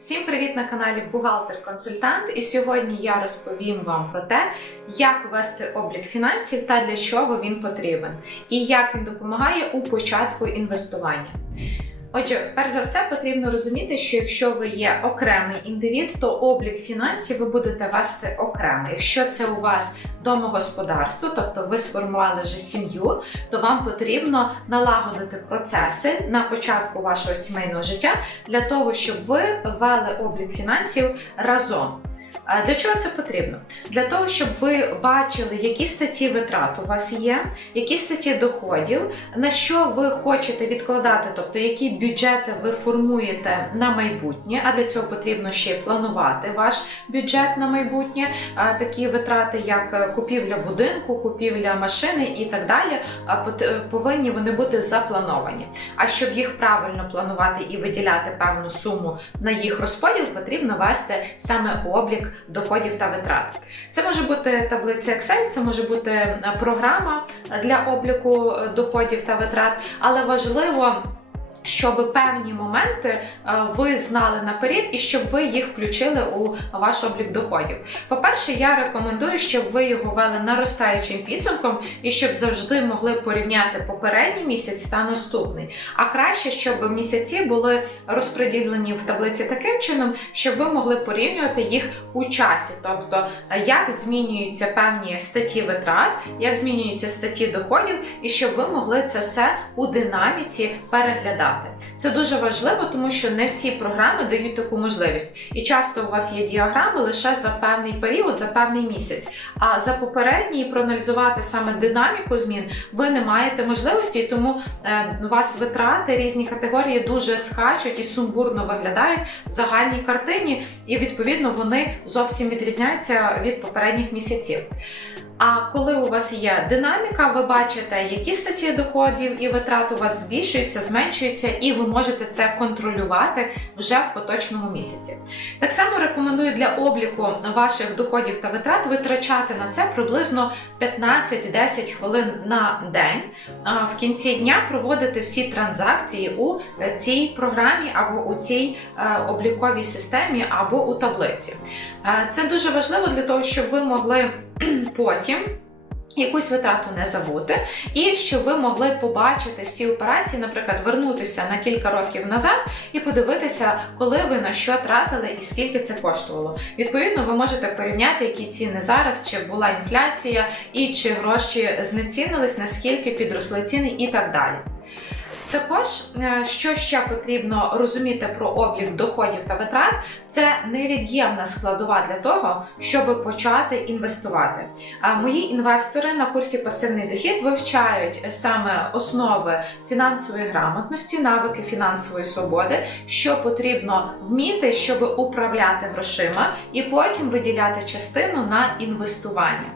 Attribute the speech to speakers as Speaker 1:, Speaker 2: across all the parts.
Speaker 1: Всім привіт на каналі Бухгалтер-консультант. І сьогодні я розповім вам про те, як вести облік фінансів та для чого він потрібен, і як він допомагає у початку інвестування. Отже, перш за все, потрібно розуміти, що якщо ви є окремий індивід, то облік фінансів ви будете вести окремо. Якщо це у вас домогосподарство, тобто ви сформували вже сім'ю, то вам потрібно налагодити процеси на початку вашого сімейного життя для того, щоб ви вели облік фінансів разом. А Для чого це потрібно? Для того, щоб ви бачили, які статті витрат у вас є, які статті доходів, на що ви хочете відкладати, тобто які бюджети ви формуєте на майбутнє, а для цього потрібно ще й планувати ваш бюджет на майбутнє, такі витрати, як е, купівля будинку, купівля машини і так далі, е, повинні вони бути заплановані. А щоб їх правильно планувати і виділяти певну суму на їх розподіл, потрібно вести саме облік доходів та витрат. Це може бути таблиця Excel, це може бути е, програма для обліку е, доходів та витрат, але важливо. Щоб певні моменти е, ви знали наперед і щоб ви їх включили у ваш облік доходів. По-перше, я рекомендую, щоб ви його вели наростаючим підсумком і щоб завжди могли порівняти попередній місяць та наступний. А краще, щоб місяці були розподілені в таблиці таким чином, щоб ви могли порівнювати їх у часі, тобто е, як змінюються певні статті витрат, як змінюються статті доходів, і щоб ви могли це все у динаміці переглядати. Це дуже важливо, тому що не всі програми дають таку можливість, і часто у вас є діаграми лише за певний період, за певний місяць. А за попередній проаналізувати саме динаміку змін ви не маєте можливості, і тому е, у вас витрати різні категорії дуже скачуть і сумбурно виглядають в загальній картині, і відповідно вони зовсім відрізняються від попередніх місяців. А коли у вас є динаміка, ви бачите, які статті доходів і витрат у вас збільшуються, зменшуються, і ви можете це контролювати вже в поточному місяці. Так само рекомендую для обліку ваших доходів та витрат витрачати на це приблизно 15-10 хвилин на день. В кінці дня проводити всі транзакції у цій програмі або у цій е, обліковій системі, або у таблиці. Е, Це дуже важливо для того, щоб ви могли потім. Якусь витрату не забути, і щоб ви могли побачити всі операції, наприклад, вернутися на кілька років назад і подивитися, коли ви на що тратили і скільки це коштувало. Відповідно, ви можете порівняти, які ціни зараз, чи була інфляція, і чи гроші знецінились, наскільки підросли ціни, і так далі. Також, е, що ще потрібно розуміти про облік доходів та витрат, це невід'ємна складова для того, щоб почати інвестувати. Мої інвестори на курсі пасивний дохід вивчають саме основи фінансової грамотності, навики фінансової свободи, що потрібно вміти, щоб управляти грошима, і потім виділяти частину на інвестування.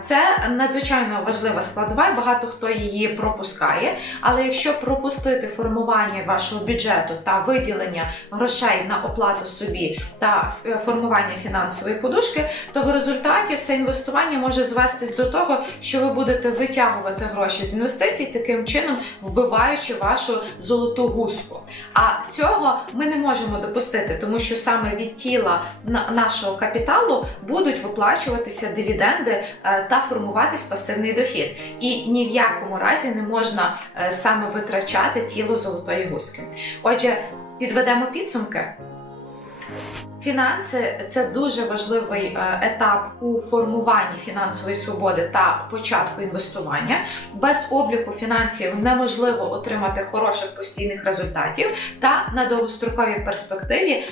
Speaker 1: Це надзвичайно важлива складова, і багато хто її пропускає. Але якщо пропустити формування вашого бюджету та виділення грошей на оплату собі та е, формування фінансової подушки, то в результаті все інвестування може звестись до того, що ви будете витягувати гроші з інвестицій, таким чином вбиваючи вашу золоту гуску. А цього ми не можемо допустити, тому що саме від тіла на- нашого капіталу будуть виплачуватися дивіденди е, та формуватись пасивний дохід. І ні в якому разі не можна е, саме витрачати тіло золотої гуски. Отже, підведемо підсумки. Фінанси це дуже важливий е, етап у формуванні фінансової свободи та початку інвестування. Без обліку фінансів неможливо отримати хороших постійних результатів та на довгостроковій перспективі е,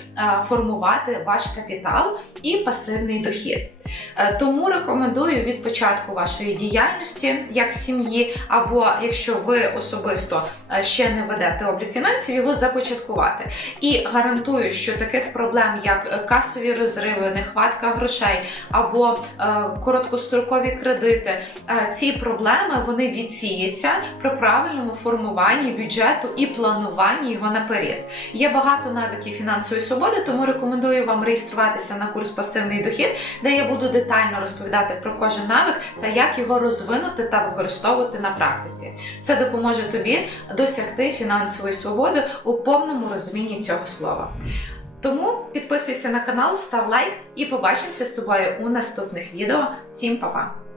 Speaker 1: формувати ваш капітал і пасивний дохід. Е, Тому рекомендую від початку вашої діяльності як сім'ї, або якщо ви особисто ще не ведете облік фінансів, його започаткувати. І гарантую, що таких проблем, як е, касові розриви, нехватка грошей або е, короткострокові кредити, е, ці проблеми вони відсіються при правильному формуванні бюджету і плануванні його наперед. Є багато навиків фінансової свободи, тому рекомендую вам реєструватися на курс пасивний дохід, де я буду детально розповідати про кожен навик та як його розвинути та використовувати на практиці. Це допоможе тобі досягти фінансової свободи у повному розумінні цього слова. Тому підписуйся на канал, став лайк і побачимося з тобою у наступних відео. Всім па-па!